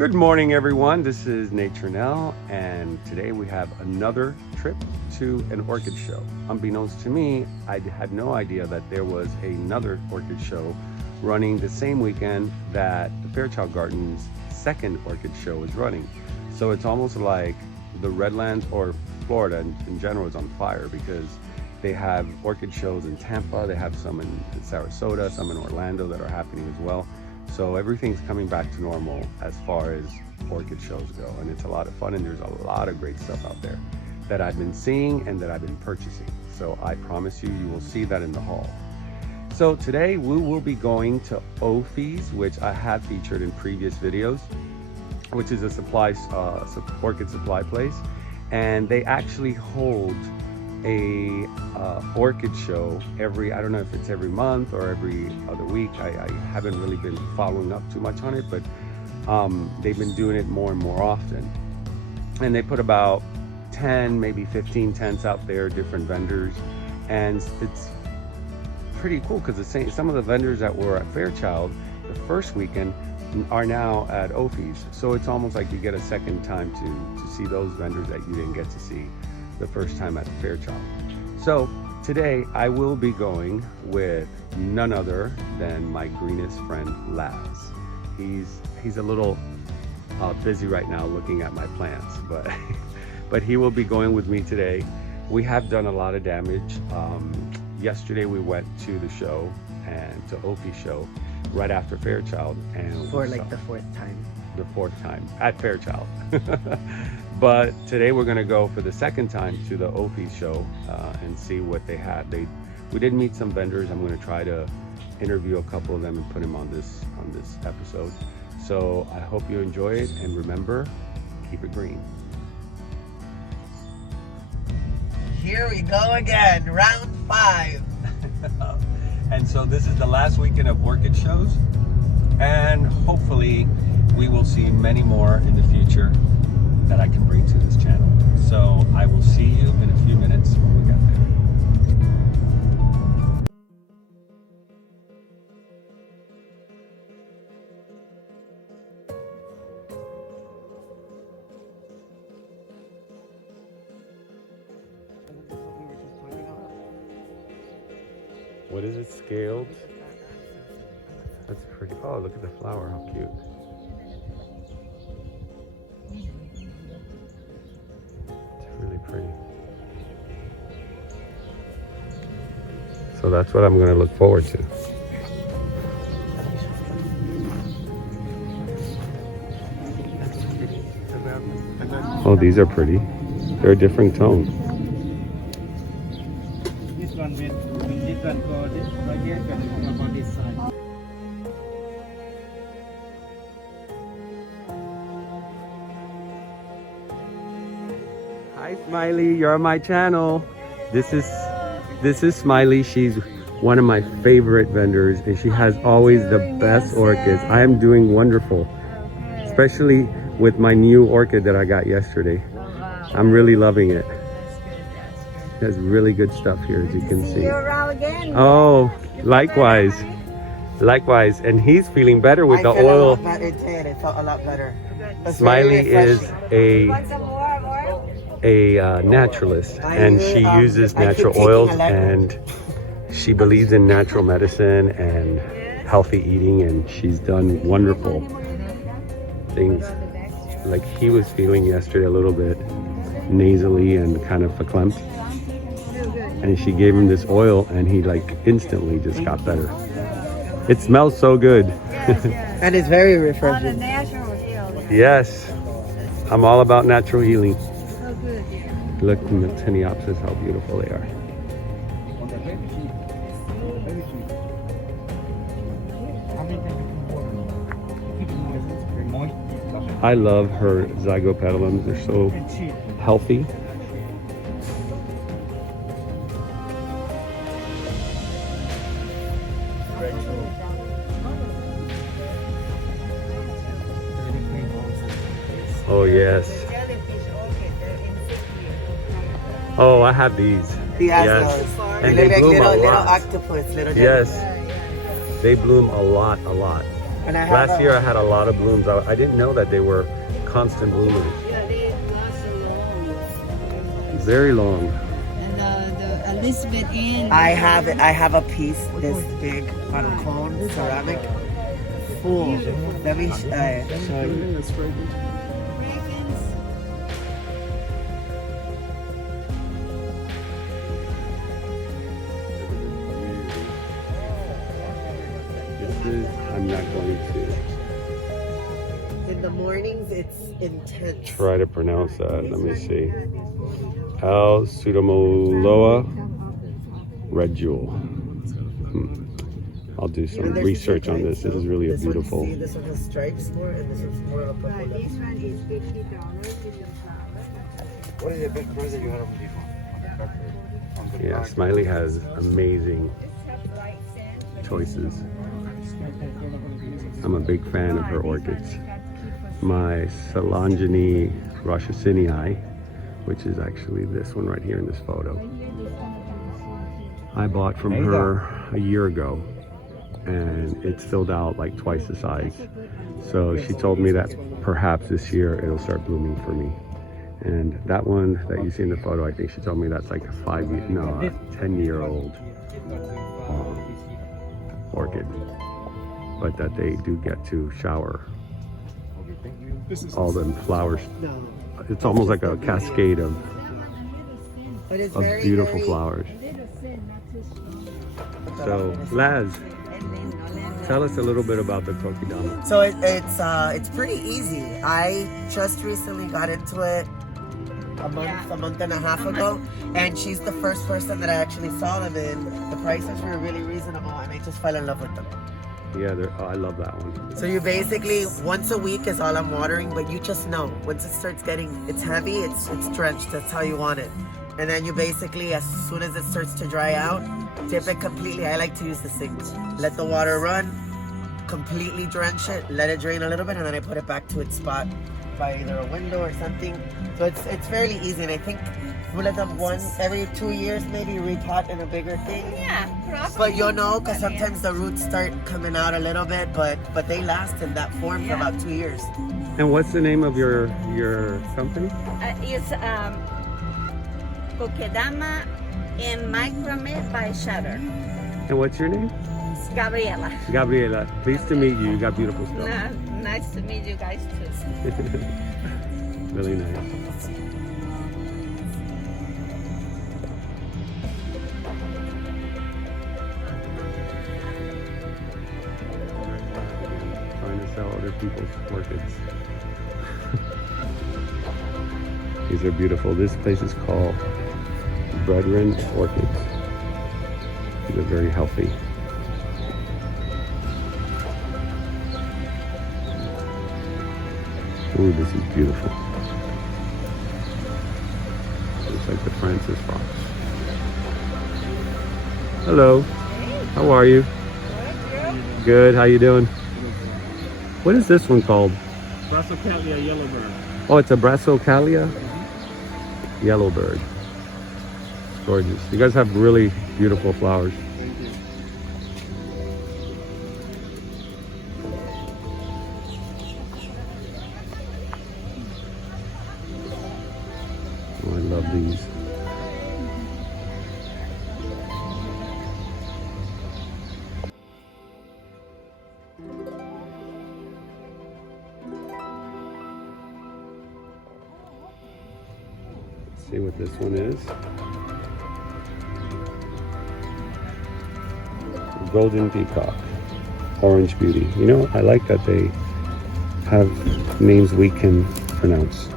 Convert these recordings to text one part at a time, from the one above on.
Good morning, everyone. This is Nature Nell, and today we have another trip to an orchid show. Unbeknownst to me, I had no idea that there was another orchid show running the same weekend that the Fairchild Gardens second orchid show is running. So it's almost like the Redland or Florida in general is on fire, because they have orchid shows in Tampa, they have some in Sarasota, some in Orlando that are happening as well. So everything's coming back to normal as far as orchid shows go, and it's a lot of fun, and there's a lot of great stuff out there that I've been seeing and that I've been purchasing. So I promise you, you will see that in the haul. So today we will be going to OFE's, which I have featured in previous videos, which is a orchid supply place, and they actually hold a orchid show I don't know if it's every month or every other week. I haven't really been following up too much on it, but they've been doing it more and more often, and they put about 10 maybe 15 tents out there, different vendors, and it's pretty cool because some of the vendors that were at Fairchild the first weekend are now at OFE's, so it's almost like you get a second time to see those vendors that you didn't get to see the first time at Fairchild. So today I will be going with none other than my greenest friend Laz. He's a little busy right now looking at my plants, but he will be going with me today. We have done a lot of damage. Yesterday we went to the show, and to OFE show right after Fairchild, and for like the fourth time at Fairchild. But today we're gonna go for the second time to the OFE show and see what they had. We did meet some vendors. I'm gonna try to interview a couple of them and put them on this episode. So I hope you enjoy it, and remember, keep it green. Here we go again, round 5. And so this is the last weekend of orchid shows, and hopefully we will see many more in the future that I can bring to this channel. So I will see you in a few minutes when we get there. What is it, scaled? That's pretty. Oh, look at the flower, how cute. Pretty. So that's what I'm going to look forward to. Oh, these are pretty. They're a different tone. This one with different color. This right here can come on this side. Hi Smiley, you're on my channel. This is Smiley. She's one of my favorite vendors, and she has always the best orchids. I am doing wonderful, especially with my new orchid that I got yesterday. I'm really loving it. There's really good stuff here, as you can see. Oh, likewise. Likewise, and he's feeling better with the oil. It felt a lot better. Smiley is a naturalist, and she uses natural oils, and she believes in natural medicine and healthy eating, and she's done wonderful things. Like he was feeling yesterday a little bit nasally and kind of verklempt, and she gave him this oil, and he like instantly just got better. It smells so good. And it's very refreshing. Yes, I'm all about natural healing. Look at the Teniopsis, how beautiful they are. I love her zygopetalums. They're so healthy. Oh yes. Oh, I have these. Yes. And they bloom a lot. Little octopus, little Yes. They bloom a lot. And I have Last year I had a lot of blooms. I didn't know that they were constant bloomers. Yeah, they last a long. Very long. And the Elizabeth Ann. I have a piece this big on a cone, ceramic, full. Let me show you. I'm not going to In the mornings, it's intense. try to pronounce that. Let me see. Al Pseudomoloa Red Jewel. I'll do some research on this. This is really a beautiful. See, this one has stripes more, and this one's more up. This one is $50 with the flower. What is the best price that you have on this one? Yeah, Smiley has amazing choices. I'm a big fan of her orchids. My Solangeanie Rochessinii, which is actually this one right here in this photo, I bought from her a year ago, and it's filled out like twice the size. So she told me that perhaps this year it'll start blooming for me. And that one that you see in the photo, I think she told me that's like a 10-year-old orchid, but that they do get to shower all the flowers. No, It's almost like a cascade of but it's beautiful flowers. So Laz, tell us a little bit about the Tokidama. So it's pretty easy. I just recently got into it a month and a half ago, and she's the first person that I actually saw them in. The prices were really reasonable, and I just fell in love with them. Yeah, I love that one. So you basically, once a week is all I'm watering, but you just know, once it starts getting, it's heavy, it's drenched, that's how you want it. And then you basically, as soon as it starts to dry out, dip it completely. I like to use the sink. Let the water run, completely drench it, let it drain a little bit, and then I put it back to its spot by either a window or something. So it's fairly easy, and I think we let them once every 2 years, maybe repot in a bigger thing. Yeah, probably. But you'll know, because sometimes the roots start coming out a little bit, but they last in that form for about 2 years. And what's the name of your company? It's Kokedama and Micromit by Shutter. And what's your name? Gabriela. Gabriela. Pleased to meet you. You got beautiful stuff. Nice to meet you guys too. Really nice. Trying to sell other people's orchids. These are beautiful. This place is called Redland Orchids. These are very healthy. Ooh, this is beautiful. Looks like the Francis fox. Hello. Hey, How are you? good. Good. How you doing? What is this one called? Brassicalia yellowbird. Oh, it's a Brassicalia yellowbird. It's gorgeous. You guys have really beautiful flowers. Oh, I love these. Let's see what this one is. Golden Peacock, Orange Beauty. You know, I like that they have names we can pronounce.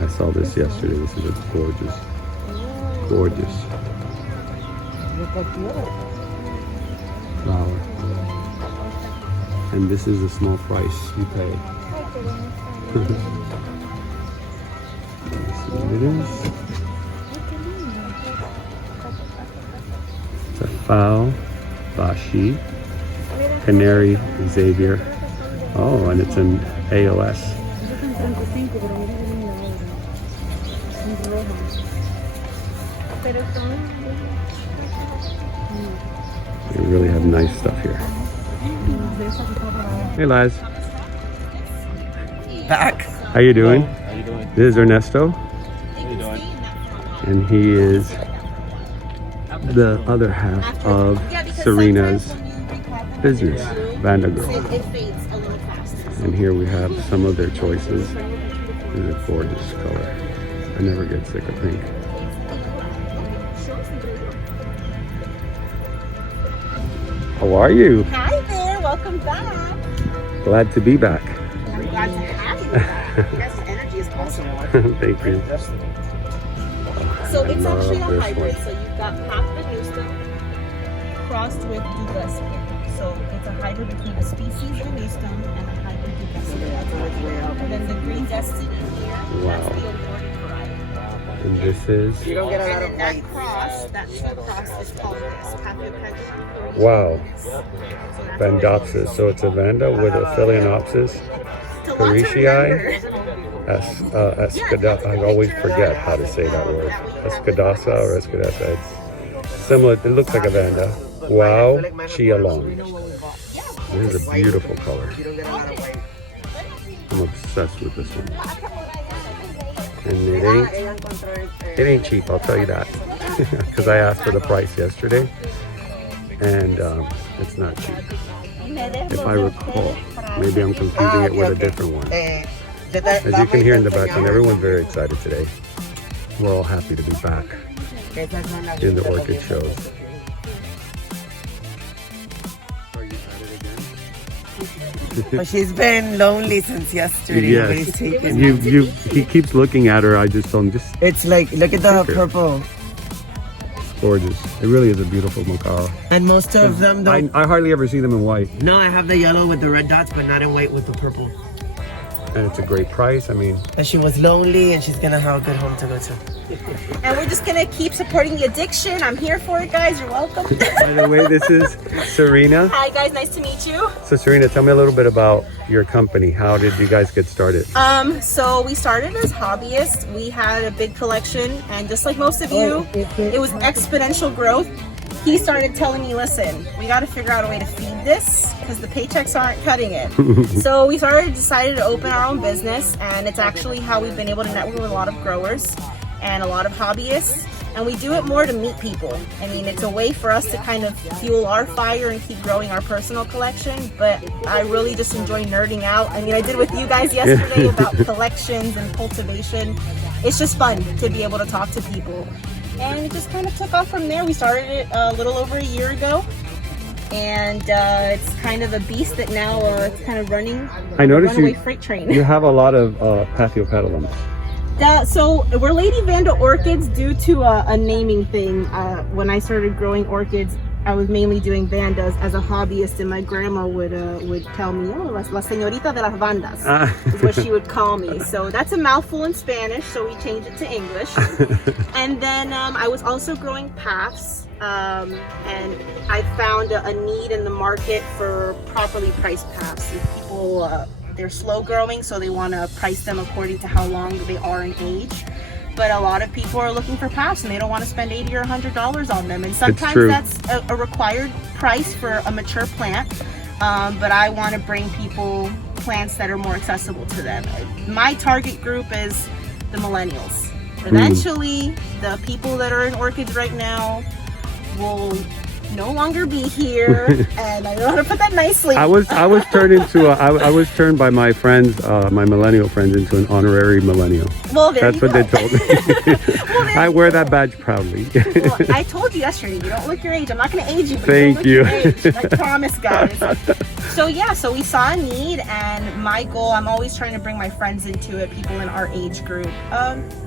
I saw this yesterday. This is a gorgeous, gorgeous flower. And this is a small price you pay. Let's see what it is. It's a fowl, Bashi, Canary, Xavier. Oh, and it's an AOS. They really have nice stuff here. Hey, Laz. Back. How you doing? How you doing? This is Ernesto, How you doing? and he is the other half of Serena's business, Vanda Girl. It fades a little faster. And here we have some of their choices. This is a gorgeous color. I never get sick of pink. How are you? Hi there, welcome back. Glad to be back. I'm glad to have you back. You guys' energy is awesome. Thank you. So I it's actually love a this hybrid. one. So you've got half Venusta crossed with Douglas. So it's a hybrid between a species Venusta and a hybrid Douglas. And then the green destiny here, that's the awarded variety. And this is, You don't get a lot And of then white. that cross, that true cross is called this Paphiopedilum. wow, Vandopsis. So it's a Vanda with a Phalaenopsis, Carici, Escada. I always forget how to say that word. Escadasa or Escadasa. It's similar. It looks like a Vanda. Wow, Chialong. This is a beautiful color. You don't get a lot of white. I'm obsessed with this one. And it ain't cheap, I'll tell you that. Because I asked for the price yesterday, and it's not cheap. If I recall, maybe I'm confusing it with a different one. As you can hear in the background, everyone's very excited today. We're all happy to be back in the orchid shows. Are you at it again? But she's been lonely since yesterday. Yes. Nobody's taken her. He keeps looking at her. I just told him, just It's like, look at the purple. gorgeous. It really is a beautiful macaw. And most of them don't. I hardly ever see them in white. No, I have the yellow with the red dots, but not in white with the purple. And it's a great price. I mean, And she was lonely, and she's gonna have a good home to go to. And we're just gonna keep supporting the addiction. I'm here for it, guys. You're welcome. by the way, this is Serena. Hi guys, nice to meet you. So Serena, tell me a little bit about your company. How did you guys get started? So we started as hobbyists. We had a big collection, and just like most of you, it was exponential growth. He started telling me, listen, we got to figure out a way to feed this because the paychecks aren't cutting it. So we decided to open our own business, and it's actually how we've been able to network with a lot of growers and a lot of hobbyists. And we do it more to meet people. I mean, it's a way for us to kind of fuel our fire and keep growing our personal collection. But I really just enjoy nerding out. I mean, I did with you guys yesterday about collections and cultivation. It's just fun to be able to talk to people. And it just kind of took off from there. We started it a little over a year ago. And it's kind of a beast that now it's kind of running I noticed runaway you freight train. you have a lot of Paphiopedilums. So we're Lady Vanda orchids due to a naming thing. When I started growing orchids, I was mainly doing Vandas as a hobbyist, and my grandma would tell me, oh, la señorita de las Vandas is what she would call me. So that's a mouthful in Spanish, so we changed it to English. And then I was also growing paths, and I found a need in the market for properly priced paths. People, they're slow growing, so they want to price them according to how long they are in age. But a lot of people are looking for paths, and they don't want to spend $80 or $100 on them. And sometimes that's a required price for a mature plant. But I want to bring people plants that are more accessible to them. My target group is the millennials. Eventually, the people that are in orchids right now will no longer be here, and I know how to put that nicely. I was turned into I was turned by my friends, my millennial friends, into an honorary millennial. Well, That's what they told me. I wear that badge proudly. Well, I told you yesterday, you don't look your age. I'm not going to age you. But Thank you. you. Don't look your age. I promise, guys. So yeah, so we saw a need, and my goal, I'm always trying to bring my friends into it, people in our age group.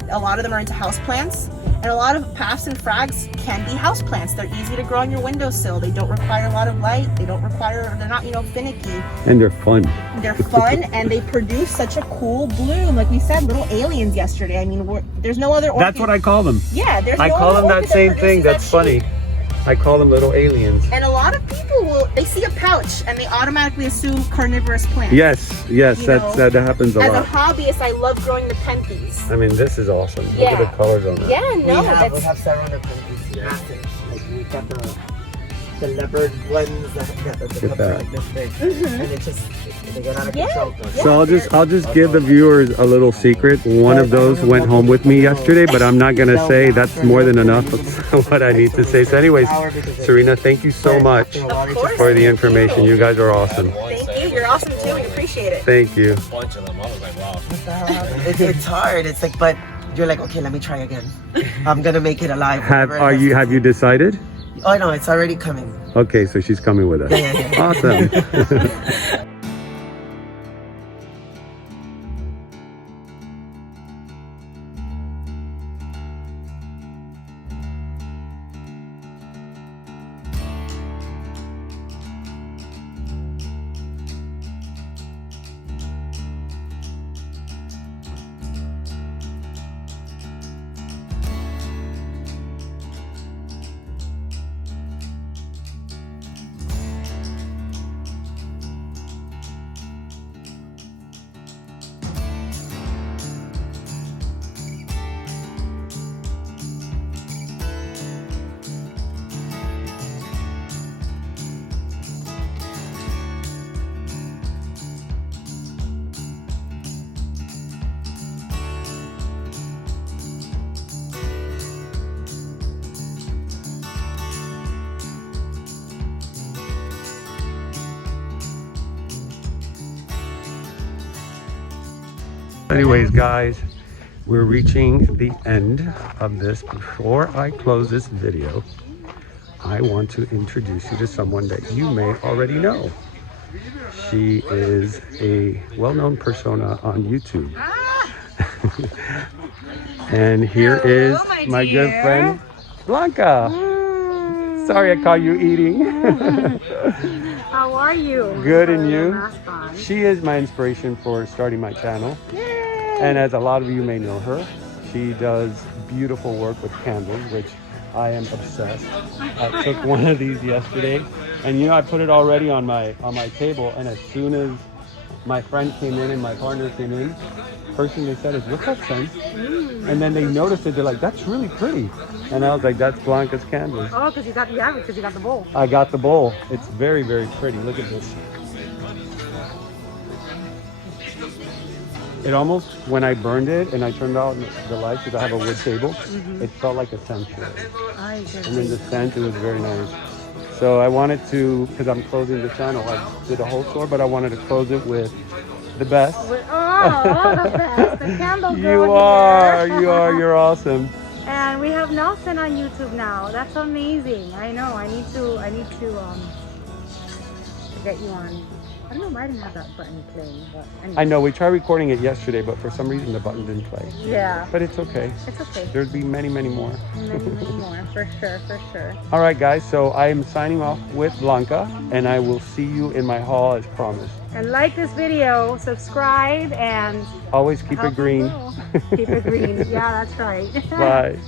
A lot of them are into houseplants, and a lot of paths and frags can be houseplants. They're easy to grow on your windowsill. They don't require a lot of light. They're not, finicky. And they're fun. They're fun, and they produce such a cool bloom. Like we said, little aliens yesterday. I mean, there's no other orchid. That's what I call them. Yeah, there's I no call other them that orchid same thing. produces That's that shape. funny. I call them little aliens. And a lot of people they see a pouch and they automatically assume carnivorous plants. Yes, that happens a As lot. a hobbyist, I love growing the penthes. I mean, this is awesome. Look at the colors on that. Yeah, no, we that's have several different massive. Like we've got the leopard ones that the Get cups are that. like this big, Mhm. and it just they get out of Yeah. control. So I'll just give the viewers a little secret. One of those went home with me yesterday, but I'm not gonna say that's more than enough of what I need to say. So anyways, Serena, thank you so much for the information. You guys are awesome. Thank you. You're awesome too. We appreciate it. Thank you. Bunch of them. I was like, wow. It's hard. It's like, but you're like, okay, let me try again. I'm gonna make it alive. whatever it has Have to you be. decided? Oh no, it's already coming. Okay, so she's coming with us. Yeah. Awesome. Anyways, guys, we're reaching the end of this. Before I close this video, I want to introduce you to someone that you may already know. She is a well-known persona on YouTube. And here is my good friend, Blanca. Sorry I caught you eating. How are you? Good, and you? Mask on. She is my inspiration for starting my channel. Yay! And as a lot of you may know her, she does beautiful work with candles, which I am obsessed. I took one of these yesterday, and you know, I put it already on my table, and as soon as my friend came in and my partner came in, first thing they said is, "What's that scent?" And then they noticed it, they're like, "That's really pretty." And I was like, "That's Blanca's candles." Oh, because you got the bowl. I got the bowl. It's very, very pretty. Look at this. It almost, when I burned it and I turned out the lights, because I have a wood table, it felt like a sanctuary. And then the scent, it was very nice. So I wanted to, because I'm closing the channel, I did a whole store, but I wanted to close it with the best. Oh, the best. The candle girl You're awesome. And we have Nelson on YouTube now. That's amazing. I know. I need to get you on. I don't know why I didn't have that button playing, but anyway. I know, we tried recording it yesterday, but for some reason the button didn't play. Yeah. But it's okay. It's okay. There'll be many, many more. Many more, for sure. All right, guys, so I am signing off with Blanca, and I will see you in my haul as promised. And like this video, subscribe, and Always keep it green. Keep it green. Yeah, that's right. Bye.